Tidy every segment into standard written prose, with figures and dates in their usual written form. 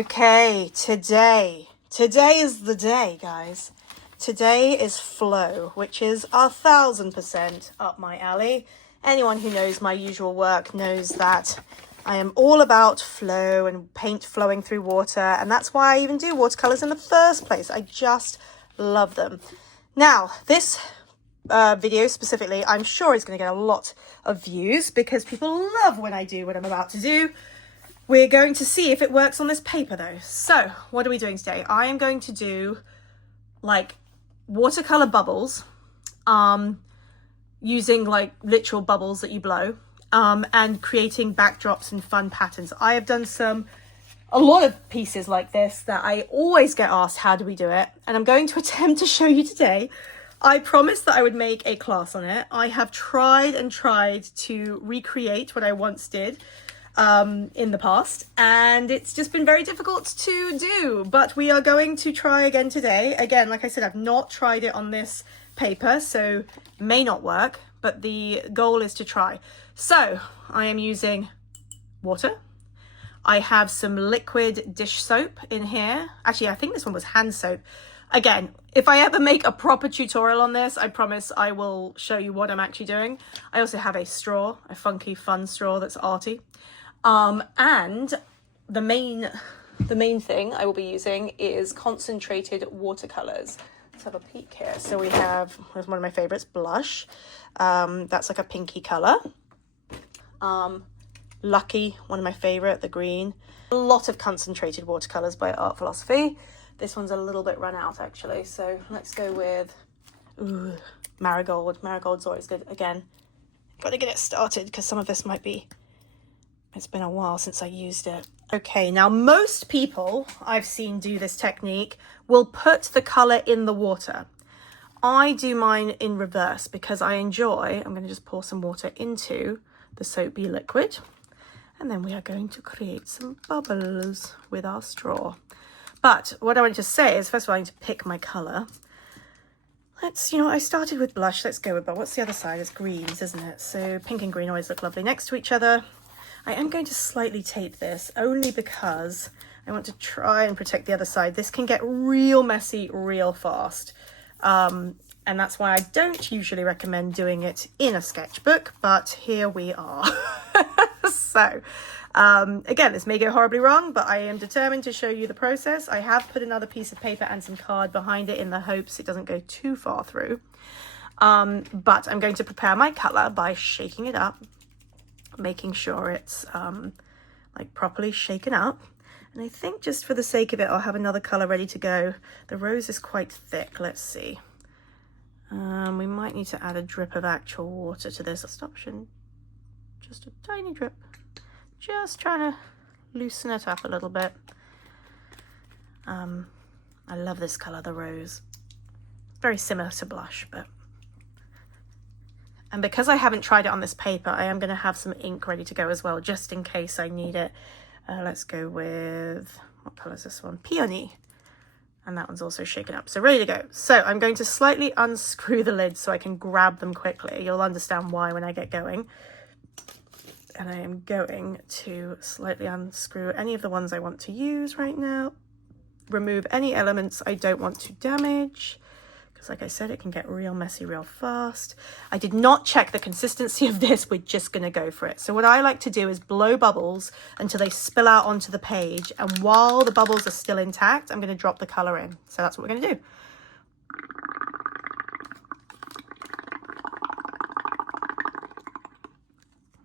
Okay, today is the day, guys. Today is flow, which is 1000% up my alley. Anyone who knows my usual work knows that I am all about flow and paint flowing through water, and that's why I even do watercolors in the first place. I just love them. Now, this video specifically, I'm sure is going to get a lot of views because people love when I do what I'm about to do. We're going to see if it works on this paper though. So what are we doing today? I am going to do like watercolor bubbles, using like literal bubbles that you blow, and creating backdrops and fun patterns. I have done a lot of pieces like this that I always get asked, how do we do it? And I'm going to attempt to show you today. I promised that I would make a class on it. I have tried and tried to recreate what I once did in the past, and it's just been very difficult to do, but we are going to try again today. Again, like I said, I've not tried it on this paper, so may not work, but the goal is to try. So I am using water. I have some liquid dish soap in here. Actually, I think this one was hand soap. Again, if I ever make a proper tutorial on this, I promise I will show you what I'm actually doing. I also have a straw, a funky fun straw that's arty. And the main thing I will be using is concentrated watercolors. Let's have a peek here. So we have, here's one of my favorites, blush. That's like a pinky color. Lucky, one of my favorite, the green. A lot of concentrated watercolors by Art Philosophy. This one's a little bit run out actually. So let's go with marigold. Marigold's always good. Again, got to get it started because some of this might be, it's been a while since I used it. Okay, now most people I've seen do this technique will put the color in the water. I do mine in reverse because I enjoy, I'm going to just pour some water into the soapy liquid, and then we are going to create some bubbles with our straw. But what I want to say is, first of all, I need to pick my color. Let's, I started with blush. Let's go with, but what's the other side? It's greens, isn't it? So pink and green always look lovely next to each other. I am going to slightly tape this only because I want to try and protect the other side. This can get real messy real fast. And that's why I don't usually recommend doing it in a sketchbook, but here we are. So, again, this may go horribly wrong, but I am determined to show you the process. I have put another piece of paper and some card behind it in the hopes it doesn't go too far through. But I'm going to prepare my color by shaking it up, making sure it's like properly shaken up. And I think just for the sake of it, I'll have another color ready to go. The rose is quite thick. Let's see. We might need to add a drip of actual water to this. Option, just a tiny drip. Just trying to loosen it up a little bit. I love this color, the rose. Very similar to blush, but. And because I haven't tried it on this paper, I am going to have some ink ready to go as well, just in case I need it. Let's go with, what color is this one? Peony. And that one's also shaken up. So ready to go. So I'm going to slightly unscrew the lid so I can grab them quickly. You'll understand why when I get going. And I am going to slightly unscrew any of the ones I want to use right now. Remove any elements I don't want to damage. Because like I said, it can get real messy real fast. I did not check the consistency of this. We're just going to go for it. So what I like to do is blow bubbles until they spill out onto the page. And while the bubbles are still intact, I'm going to drop the color in. So that's what we're going to do.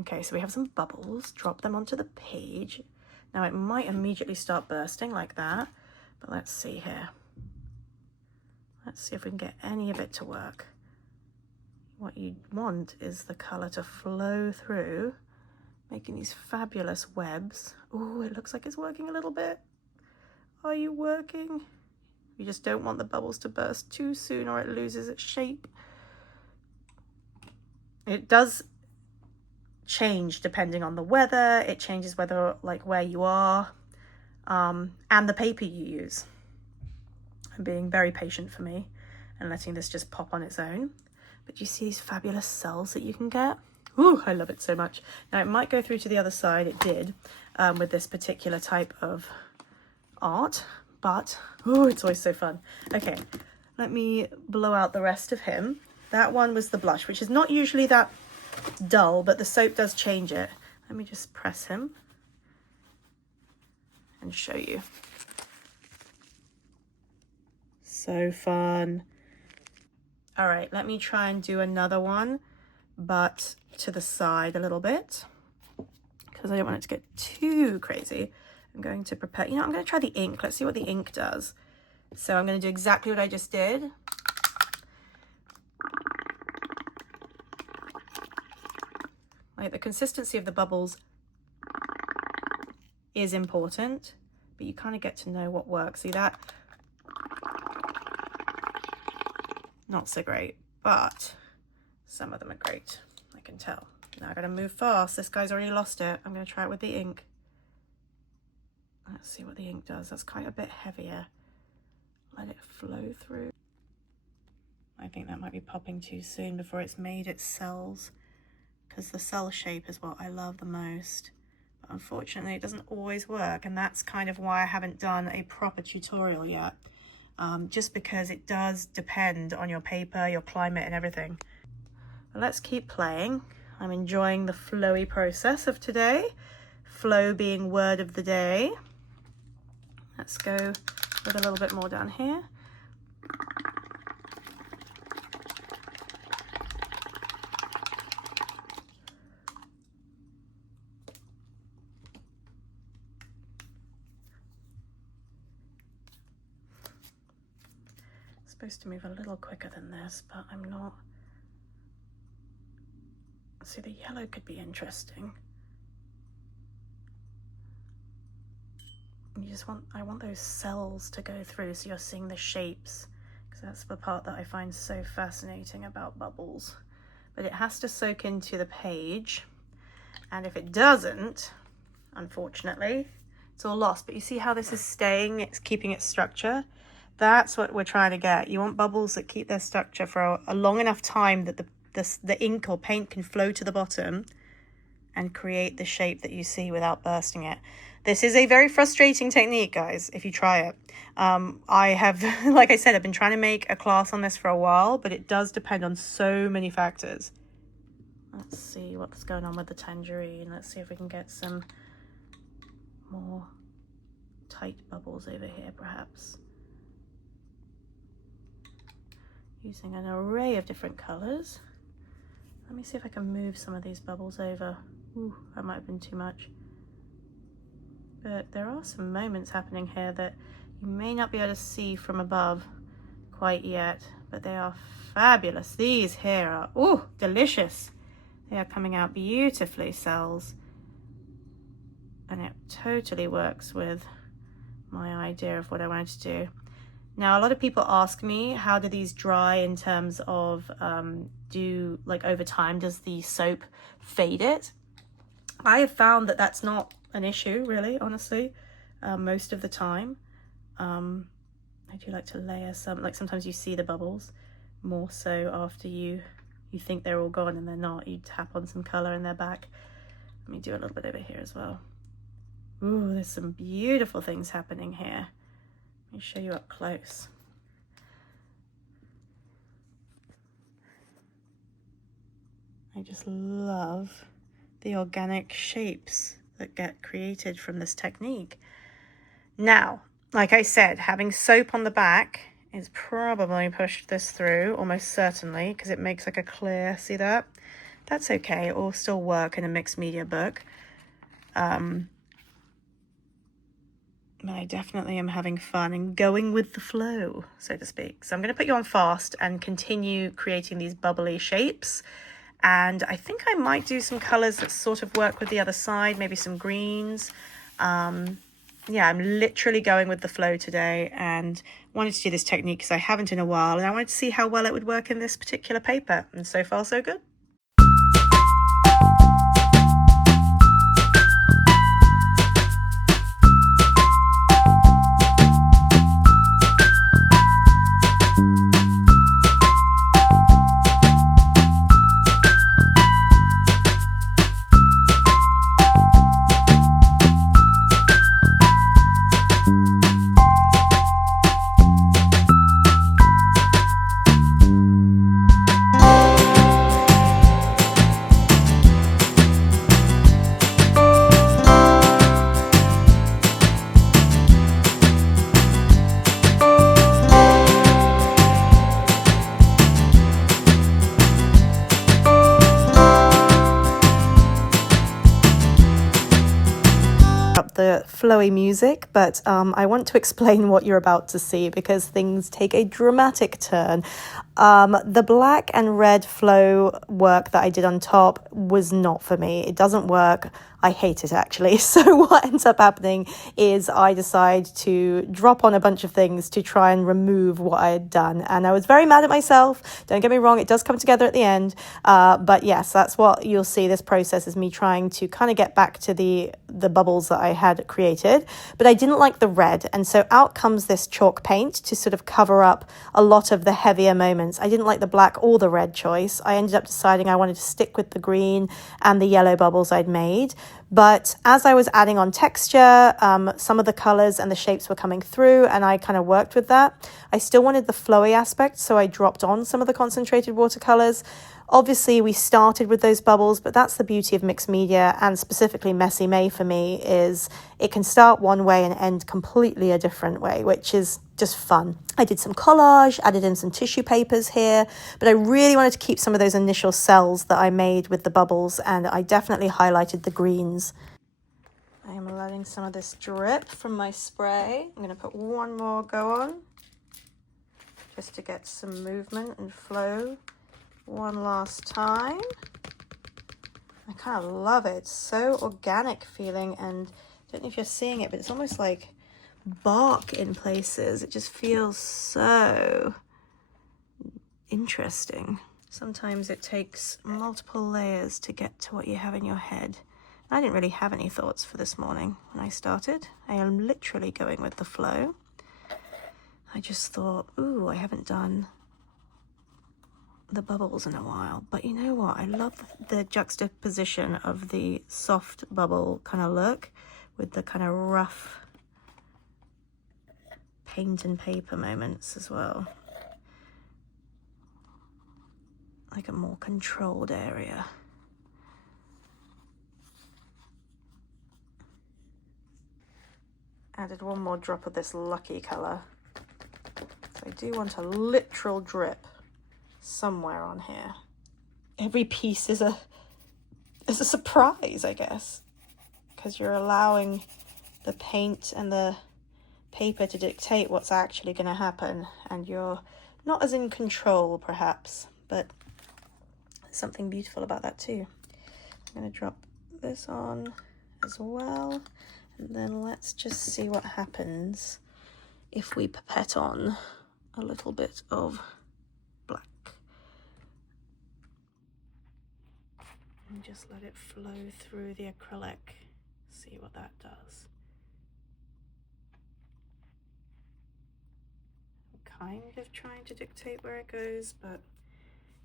Okay, so we have some bubbles. Drop them onto the page. Now it might immediately start bursting like that. But let's see here. Let's see if we can get any of it to work. What you want is the color to flow through, making these fabulous webs. Oh, it looks like it's working a little bit. Are you working? You just don't want the bubbles to burst too soon or it loses its shape. It does change depending on the weather. It changes whether, like, where you are, and the paper you use. And being very patient for me and letting this just pop on its own. But you see these fabulous cells that you can get? Ooh, I love it so much. Now it might go through to the other side. It did with this particular type of art, but oh, it's always so fun. Okay, let me blow out the rest of him. That one was the blush, which is not usually that dull, but the soap does change it. Let me just press him and show you. So fun. All right, let me try and do another one, but to the side a little bit, because I don't want it to get too crazy. I'm going to prepare, I'm going to try the ink. Let's see what the ink does. So I'm going to do exactly what I just did. Like, the consistency of the bubbles is important, but you kind of get to know what works. See that? Not so great, but some of them are great, I can tell. Now I gotta move fast. This guy's already lost it. I'm gonna try it with the ink. Let's see what the ink does. That's quite a bit heavier. Let it flow through. I think that might be popping too soon before it's made its cells, because the cell shape is what I love the most. But unfortunately, it doesn't always work, and that's kind of why I haven't done a proper tutorial yet. Just because it does depend on your paper, your climate, and everything. But let's keep playing. I'm enjoying the flowy process of today. Flow being word of the day. Let's go with a little bit more down here. Supposed to move a little quicker than this, but I'm not. See, the yellow could be interesting. You just I want those cells to go through, so you're seeing the shapes, because that's the part that I find so fascinating about bubbles. But it has to soak into the page, and if it doesn't, unfortunately, it's all lost. But you see how this is staying, it's keeping its structure. That's what we're trying to get. You want bubbles that keep their structure for a long enough time that the ink or paint can flow to the bottom and create the shape that you see without bursting it. This is a very frustrating technique, guys, if you try it. I have, like I said, I've been trying to make a class on this for a while, but it does depend on so many factors. Let's see what's going on with the tangerine. Let's see if we can get some more tight bubbles over here, perhaps. Using an array of different colors. Let me see if I can move some of these bubbles over. Ooh, that might have been too much. But there are some moments happening here that you may not be able to see from above quite yet, but they are fabulous. These here are, ooh, delicious. They are coming out beautifully, cells. And it totally works with my idea of what I wanted to do. Now, a lot of people ask me, how do these dry in terms of, like over time, does the soap fade it? I have found that that's not an issue, really, honestly, most of the time. I do like to layer some, like sometimes you see the bubbles more so after you think they're all gone and they're not. You tap on some color and they're back. Let me do a little bit over here as well. Ooh, there's some beautiful things happening here. Let me show you up close. I just love the organic shapes that get created from this technique. Now, like I said, having soap on the back is probably pushed this through, almost certainly, because it makes like a clear, see that? That's okay, it will still work in a mixed media book. But I definitely am having fun and going with the flow, so to speak. So I'm going to put you on fast and continue creating these bubbly shapes. And I think I might do some colors that sort of work with the other side, maybe some greens. Yeah, I'm literally going with the flow today and wanted to do this technique because I haven't in a while. And I wanted to see how well it would work in this particular paper. And so far, so good. the flowy music, but I want to explain what you're about to see because things take a dramatic turn. The black and red flow work that I did on top was not for me. It doesn't work. I hate it, actually. So what ends up happening is I decide to drop on a bunch of things to try and remove what I had done. And I was very mad at myself. Don't get me wrong, it does come together at the end. But yes, that's what you'll see. This process is me trying to kind of get back to the bubbles that I had created. But I didn't like the red. And so out comes this chalk paint to sort of cover up a lot of the heavier moments. I didn't like the black or the red choice. I ended up deciding I wanted to stick with the green and the yellow bubbles I'd made. But as I was adding on texture, some of the colors and the shapes were coming through, and I kind of worked with that. I still wanted the flowy aspect, so I dropped on some of the concentrated watercolors. Obviously, we started with those bubbles, but that's the beauty of mixed media, and specifically Messy May for me, is it can start one way and end completely a different way, which is just fun. I did some collage, added in some tissue papers here, but I really wanted to keep some of those initial cells that I made with the bubbles, and I definitely highlighted the greens. I am letting some of this drip from my spray. I'm going to put one more go on, just to get some movement and flow. One last time. I kind of love it. It's so organic feeling, and I don't know if you're seeing it, but it's almost like bark in places. It just feels so interesting. Sometimes it takes multiple layers to get to what you have in your head. I didn't really have any thoughts for this morning when I started. I am literally going with the flow. I just thought, ooh, I haven't done the bubbles in a while, but you know what, I love the juxtaposition of the soft bubble kind of look with the kind of rough paint and paper moments as well, like a more controlled area. Added one more drop of this lucky color, so I do want a literal drip somewhere on here. Every piece is a surprise, I guess, because you're allowing the paint and the paper to dictate what's actually going to happen, and you're not as in control perhaps, but there's something beautiful about that too. I'm going to drop this on as well, and then let's just see what happens if we pipette on a little bit of black. And just let it flow through the acrylic. See what that does. I'm kind of trying to dictate where it goes, but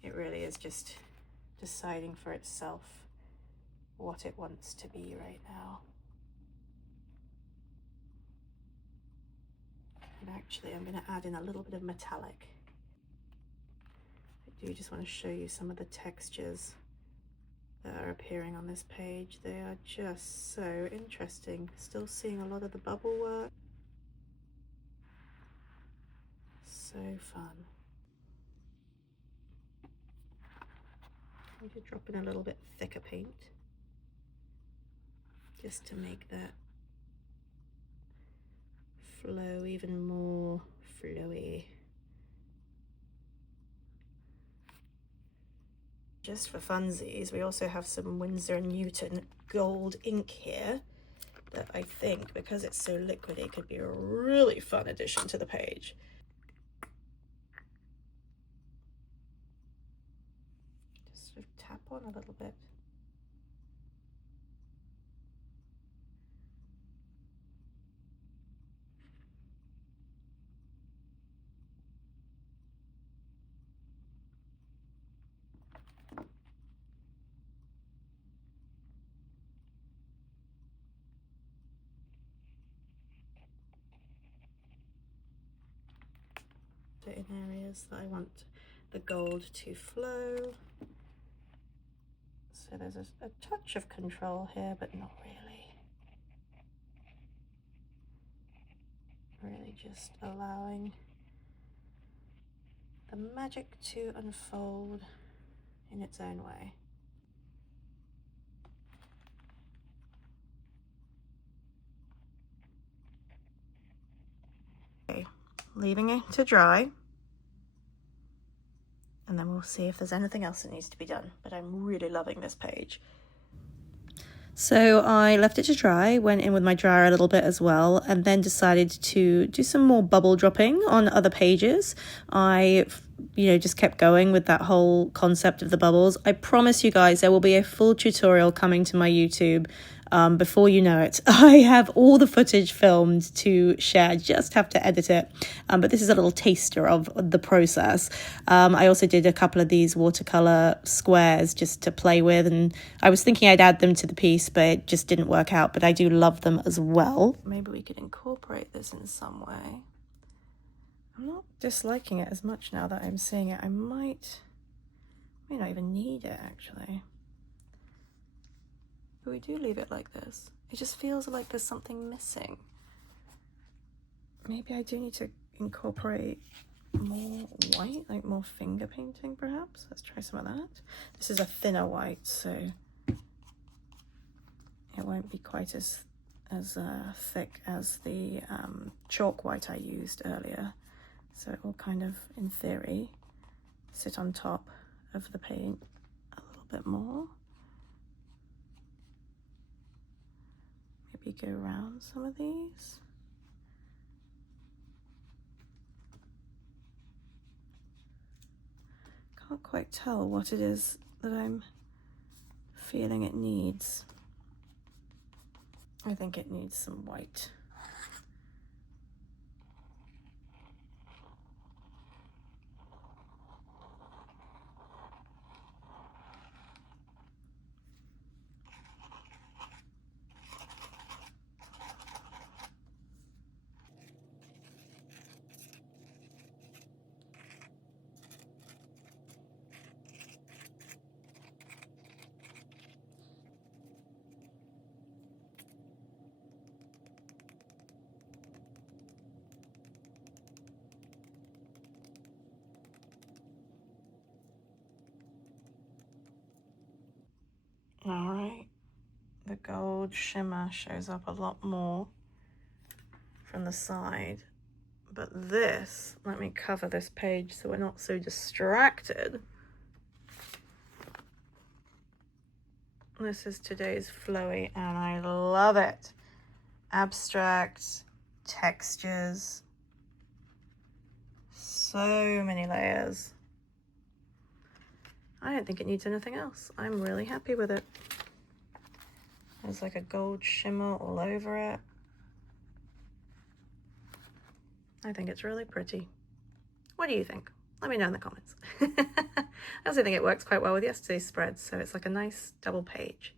it really is just deciding for itself what it wants to be right now. And actually, I'm going to add in a little bit of metallic. I do just want to show you some of the textures that are appearing on this page. They are just so interesting. Still seeing a lot of the bubble work. So fun. I'm going to drop in a little bit thicker paint just to make that flow even more flowy. Just for funsies, we also have some Winsor & Newton gold ink here that I think, because it's so liquidy, could be a really fun addition to the page. Just sort of tap on a little bit. In areas that I want the gold to flow. So there's a touch of control here, but not really. Really just allowing the magic to unfold in its own way. leaving it to dry. And then we'll see if there's anything else that needs to be done. But I'm really loving this page. So I left it to dry, went in with my dryer a little bit as well, and then decided to do some more bubble dropping on other pages. I, just kept going with that whole concept of the bubbles. I promise you guys there will be a full tutorial coming to my YouTube before you know it. I have all the footage filmed to share, I just have to edit it. But this is a little taster of the process. I also did a couple of these watercolor squares just to play with, and I was thinking I'd add them to the piece, but it just didn't work out. But I do love them as well. Maybe we could incorporate this in some way. I'm not disliking it as much now that I'm seeing it. I may not even need it actually. But we do leave it like this. It just feels like there's something missing. Maybe I do need to incorporate more white, like more finger painting perhaps. Let's try some of that. This is a thinner white, so it won't be quite as thick as the chalk white I used earlier. So it will kind of, in theory, sit on top of the paint a little bit more. Maybe go around some of these. Can't quite tell what it is that I'm feeling it needs. I think it needs some white. All right, the gold shimmer shows up a lot more from the side, but this, let me cover this page so we're not so distracted. This is today's Flowy and I love it. Abstract textures, so many layers. I don't think it needs anything else. I'm really happy with it. There's like a gold shimmer all over it. I think it's really pretty. What do you think? Let me know in the comments. I also think it works quite well with yesterday's spread, so it's like a nice double page.